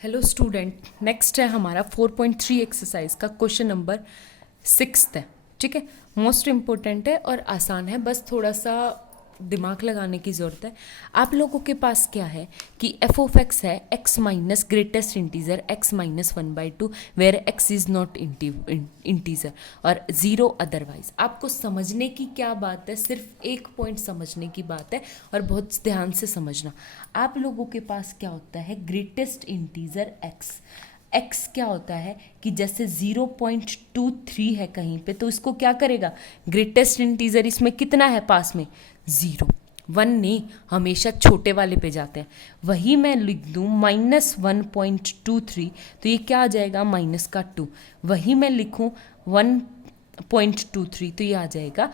Hello student, next है हमारा 4.3 exercise का क्वेश्चन नंबर 6 है। ठीक है, मोस्ट इम्पोर्टेंट है और आसान है, बस थोड़ा सा दिमाग लगाने की ज़रूरत है। आप लोगों के पास क्या है कि एफ ऑफ एक्स है x minus greatest integer x minus 1/2 where x is not integer और ज़ीरो अदरवाइज। आपको समझने की क्या बात है, सिर्फ एक पॉइंट समझने की बात है और बहुत ध्यान से समझना। आप लोगों के पास क्या होता है, ग्रेटेस्ट इंटीजर एक्स। एक्स क्या होता है कि जैसे 0.23 है कहीं पे, तो इसको क्या करेगा, ग्रेटेस्ट इंटीजर इसमें कितना है पास में, 0। 1 नहीं, हमेशा छोटे वाले पे जाते हैं। वही मैं लिख दूँ -1.23, तो ये क्या आ जाएगा, माइनस का 2। वही मैं लिखूँ 1.23, तो ये आ जाएगा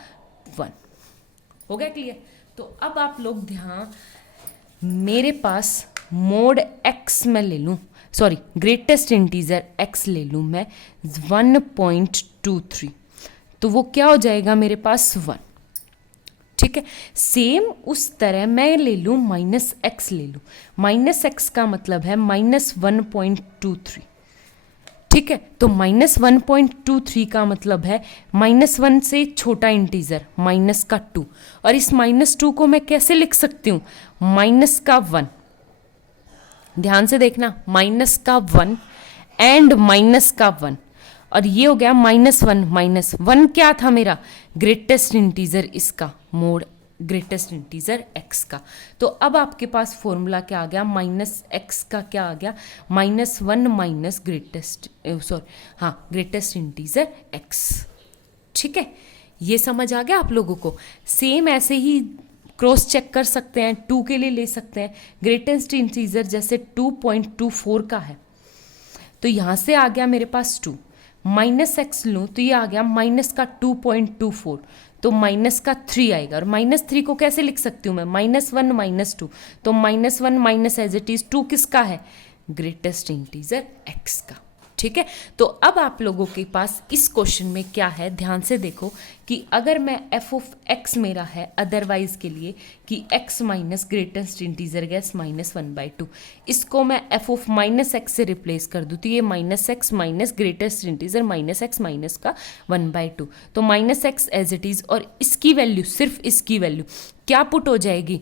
1। हो गया क्लियर? तो अब आप लोग ध्यान, मेरे पास मोड एक्स में ले लूँ, सॉरी ग्रेटेस्ट इंटीजर एक्स ले लूँ मैं 1.23, तो वो क्या हो जाएगा मेरे पास 1। ठीक है, सेम उस तरह मैं ले लूँ माइनस एक्स ले लूँ। माइनस एक्स का मतलब है -1.23। ठीक है, तो -1.23 का मतलब है -1 से छोटा इंटीजर माइनस का 2, और इस -2 को मैं कैसे लिख सकती हूँ, माइनस का 1। ध्यान से देखना, माइनस का 1 एंड माइनस का 1, और ये हो गया -1 -1 क्या था मेरा, ग्रेटेस्ट इंटीजर इसका, मोड ग्रेटेस्ट इंटीजर एक्स का। तो अब आपके पास फॉर्मूला क्या आ गया, माइनस एक्स का क्या आ गया, -1 माइनस ग्रेटेस्ट, सॉरी हाँ, ग्रेटेस्ट इंटीजर एक्स। ठीक है, ये समझ आ गया आप लोगों को। सेम ऐसे ही क्रॉस चेक कर सकते हैं, 2 के लिए ले सकते हैं। ग्रेटेस्ट इंटीजर जैसे 2.24 का है, तो यहाँ से आ गया मेरे पास 2, माइनस एक्स लूँ तो ये आ गया माइनस का 2.24, तो माइनस का 3 आएगा। और -3 को कैसे लिख सकती हूँ मैं, -1 -2, तो -1 माइनस एज इट इज 2 किसका है, ग्रेटेस्ट इंटीजर एक्स का। ठीक है, तो अब आप लोगों के पास इस क्वेश्चन में क्या है, ध्यान से देखो कि अगर मैं एफ ऑफ एक्स मेरा है अदरवाइज के लिए कि x minus greatest integer gas -1/2, इसको मैं एफ ऑफ माइनस एक्स से रिप्लेस कर दूँ, तो ये -x minus greatest integer -x minus का 1/2, तो -x एज इट इज, और इसकी वैल्यू, सिर्फ इसकी वैल्यू क्या पुट हो जाएगी,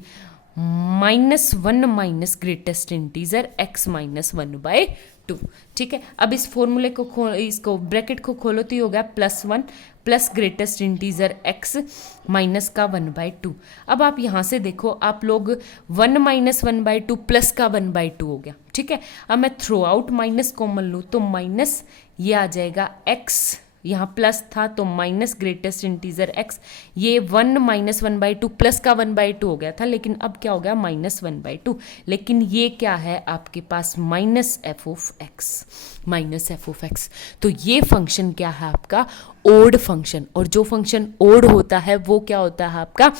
-1 minus greatest integer x minus 1/2। ठीक है, अब इस फॉर्मूले को इसको ब्रैकेट को खोलो तो ये हो गया +1 plus greatest integer x minus का 1/2। अब आप यहाँ से देखो, आप लोग 1 माइनस 1/2 प्लस का 1/2 हो गया। ठीक है, अब मैं थ्रू आउट माइनस कॉमन लूँ तो माइनस ये आ जाएगा x, यहाँ प्लस था तो माइनस ग्रेटेस्ट इंटीजर x, ये 1 माइनस 1/2 प्लस का 1/2 हो गया था, लेकिन अब क्या हो गया -1/2, लेकिन ये क्या है आपके पास minus f of x, minus f of x. तो ये फंक्शन क्या है आपका, ओड फंक्शन, और जो फंक्शन ओड होता है वो क्या होता है आपका,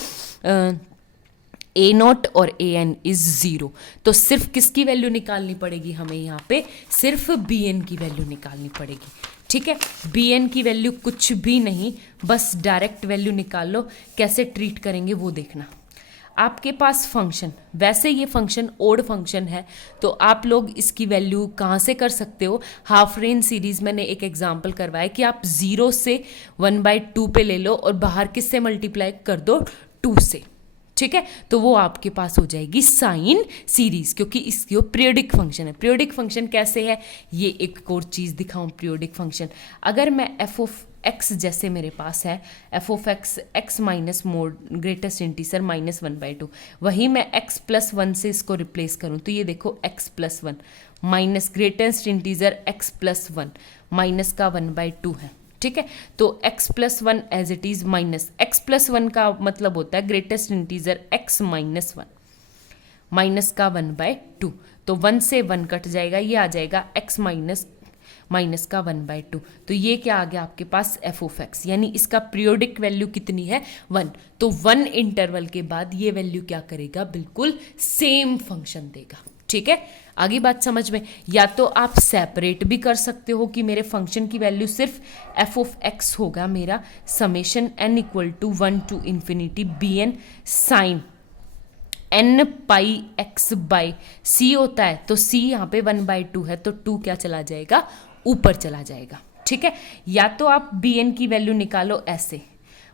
a0 और an इज 0। तो सिर्फ किसकी वैल्यू निकालनी पड़ेगी हमें यहाँ पे, सिर्फ bn की वैल्यू निकालनी पड़ेगी। ठीक है, bn की वैल्यू कुछ भी नहीं, बस डायरेक्ट वैल्यू निकाल लो। कैसे ट्रीट करेंगे वो देखना। आपके पास फंक्शन, वैसे ये फंक्शन ओड फंक्शन है, तो आप लोग इसकी वैल्यू कहाँ से कर सकते हो, हाफ रेंज सीरीज मैंने एक एग्जांपल करवाया कि आप 0 से 1/2 पे ले लो और बाहर किससे मल्टीप्लाई कर दो, 2 से। ठीक है, तो वो आपके पास हो जाएगी साइन सीरीज, क्योंकि इसकी वो पीरियोडिक फंक्शन है। पीरियोडिक फंक्शन कैसे है, ये एक और चीज़ दिखाऊं। पीरियोडिक फंक्शन, अगर मैं एफ ऑफ एक्स जैसे मेरे पास है, F of x x minus mode greatest integer -1/2, वही मैं x + 1 से इसको रिप्लेस करूं तो ये देखो x + 1 minus greatest integer x + 1 minus का 1/2 है। ठीक है, तो x + 1 as it is minus x + 1 का मतलब होता है greatest integer x minus 1 minus का 1/2, तो 1 से 1 कट जाएगा, ये आ जाएगा x माइनस का 1/2। तो ये क्या आ गया आपके पास, एफ ऑफ एक्स, यानी इसका पीरियोडिक वैल्यू कितनी है, 1। तो 1 इंटरवल के बाद ये वैल्यू क्या करेगा, बिल्कुल सेम फंक्शन देगा। ठीक है, आगे बात समझ में। या तो आप सेपरेट भी कर सकते हो कि मेरे फंक्शन की वैल्यू सिर्फ एफ ऑफ एक्स होगा मेरा, summation n = 1 to ∞ bn sine n pi x by c होता है, तो c यहाँ पे 1/2 है, तो 2 क्या चला जाएगा, ऊपर चला जाएगा। ठीक है, या तो आप bn की वैल्यू निकालो, ऐसे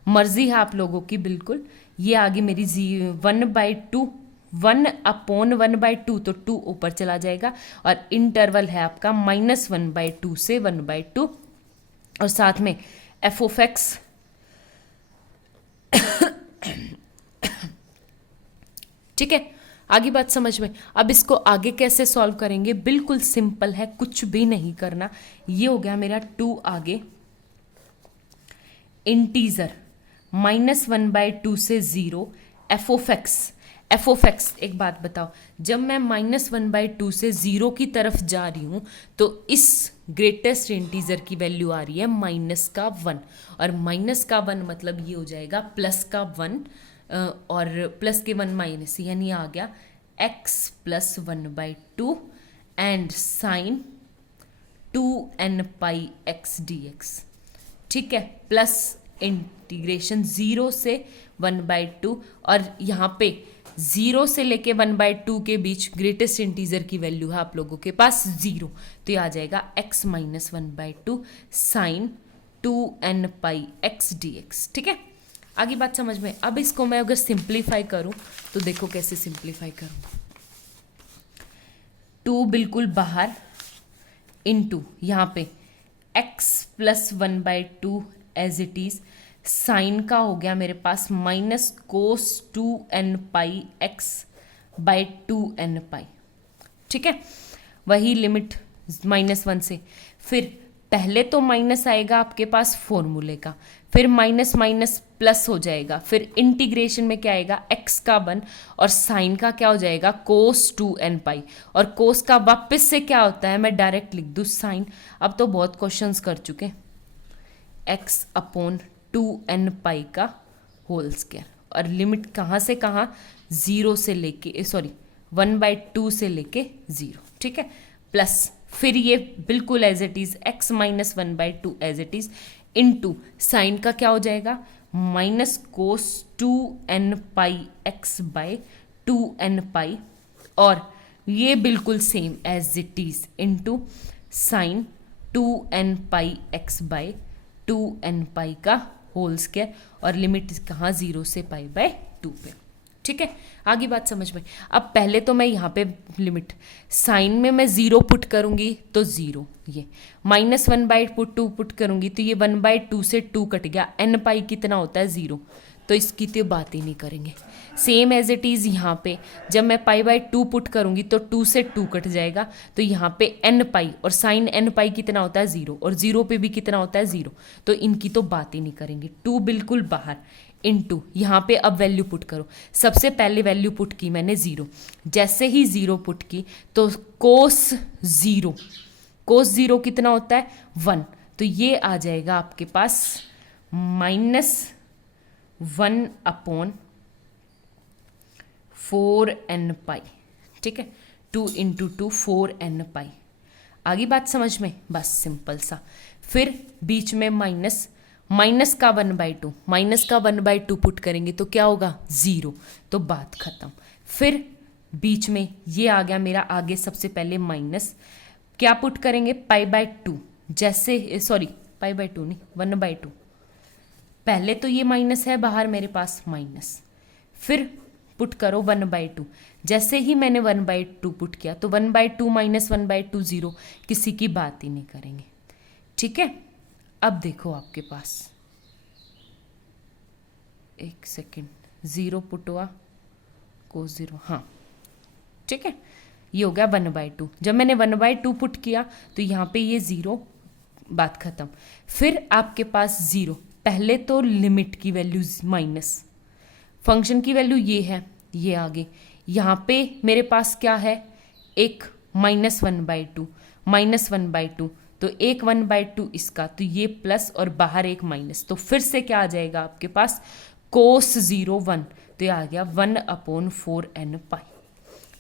मर्जी है आप लोगों की बिल्कुल। ये आ गई मेरी 1/2, 1/1/2, तो 2 ऊपर चला जाएगा, और इंटरवल है आपका -1/2 से 1/2, और साथ में एफ ऑफ एक्स ठीक है, आगे बात समझ में। अब इसको आगे कैसे सॉल्व करेंगे, बिल्कुल सिंपल है, कुछ भी नहीं करना। ये हो गया मेरा 2, आगे इंटीजर -1/2 से 0 एफ ऑफ एक्स। एक बात बताओ, जब मैं -1/2 से 0 की तरफ जा रही हूँ तो इस ग्रेटेस्ट इंटीजर की वैल्यू आ रही है -1, और -1 मतलब ये हो जाएगा +1, और प्लस के 1 माइनस, यानी आ गया x + 1/2 and sine 2n pi x dx। ठीक है, प्लस इंटीग्रेशन 0 से 1/2, और यहाँ पे 0 से लेके 1/2 के बीच ग्रेटेस्ट इंटीजर की वैल्यू है आप लोगों के पास 0, तो ये आ जाएगा x - 1/2 sign 2n pi x dx। ठीक है, आगे बात समझ में। अब इसको मैं अगर सिंप्लीफाई करूं तो देखो कैसे सिंप्लीफाई करूं। 2 बिल्कुल बाहर, इनटू यहाँ पे x + 1/2 as it is, sine का हो गया मेरे पास -cos 2n पाई x/2n पाई। ठीक है, वही लिमिट -1 से, फिर पहले तो माइनस आएगा आपके पास फॉर्मूले का, फिर माइनस माइनस प्लस हो जाएगा, फिर इंटीग्रेशन में क्या आएगा x का 1, और साइन का क्या हो जाएगा cos 2n पाई, और cos का वापस से क्या होता है, मैं डायरेक्ट लिख दूँ साइन। अब तो बहुत क्वेश्चंस कर चुके, x/2n पाई का होल स्क्वायर, और लिमिट कहाँ से कहाँ, 0 से लेके 1/2 से लेके 0। ठीक है, प्लस फिर ये बिल्कुल as it is x - 1/2 as it is, into sine का क्या हो जाएगा -cos 2n पाई x/2n पाई, और ये बिल्कुल same as it is into sine 2n pi x/2n pi का होल स्क्वायर, और लिमिट कहाँ 0 से π/2 पे। ठीक है, आगे बात समझ में। अब पहले तो मैं यहाँ पे लिमिट साइन में मैं 0 पुट करूँगी तो 0, ये -1/2 पुट करूँगी तो ये 1/2 से 2 कट गया, n पाई कितना होता है 0, तो इसकी तो बात ही नहीं करेंगे। सेम एज इट इज़ यहाँ पे जब मैं π/2 पुट करूँगी तो 2 से 2 कट जाएगा, तो यहाँ पे n पाई, और साइन n पाई कितना होता है 0, और 0 पे भी कितना होता है 0, तो इनकी तो बात ही नहीं करेंगे। 2 बिल्कुल बाहर, इनटू यहाँ पे अब वैल्यू पुट करो। सबसे पहले वैल्यू पुट की मैंने 0, जैसे ही 0 पुट की तो cos 0 कितना होता है 1, तो ये आ जाएगा आपके पास -1/4n पाई। ठीक है, 2 × 2 4n पाई। आगे बात समझ में, बस सिंपल सा। फिर बीच में माइनस का 1/2 पुट करेंगे तो क्या होगा 0, तो बात खत्म। फिर बीच में ये आ गया मेरा, आगे सबसे पहले माइनस क्या पुट करेंगे π/2, जैसे π/2 नहीं 1/2, पहले तो ये माइनस है बाहर मेरे पास माइनस, फिर पुट करो 1/2, जैसे ही मैंने 1/2 पुट किया तो 1/2 - 1/2 0, किसी की बात ही नहीं करेंगे। ठीक है, अब देखो आपके पास, एक सेकेंड, 0 पुट हुआ cos 0, हाँ ठीक है, ये हो गया 1/2। जब मैंने 1/2 पुट किया तो यहाँ पे ये 0, बात खत्म। फिर आपके पास 0, पहले तो लिमिट की वैल्यू माइनस, फंक्शन की वैल्यू ये है, ये आगे यहाँ पे मेरे पास क्या है, एक -1/2 तो एक 1/2 इसका, तो ये प्लस और बाहर एक माइनस, तो फिर से क्या आ जाएगा आपके पास cos 0 1, तो ये आ गया 1/4n पाई।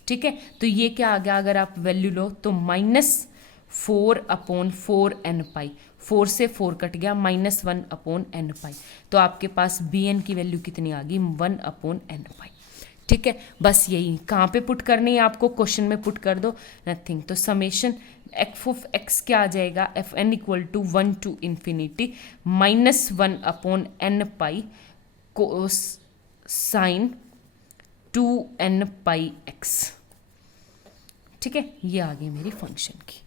ठीक है, तो ये क्या आ गया, अगर आप वैल्यू लो तो -4/4n पाई, 4 से 4 कट गया, -1/n पाई, तो आपके पास bn की वैल्यू कितनी आ गई 1/n पाई। ठीक है, बस यही कहाँ पे पुट करनी है आपको, क्वेश्चन में पुट कर दो, नथिंग। तो समेशन एफ ऑफ एक्स क्या आ जाएगा, f n equal to 1 to infinity -1 upon n pi cos sine 2n pi x। ठीक है, ये आ गई मेरी फंक्शन की।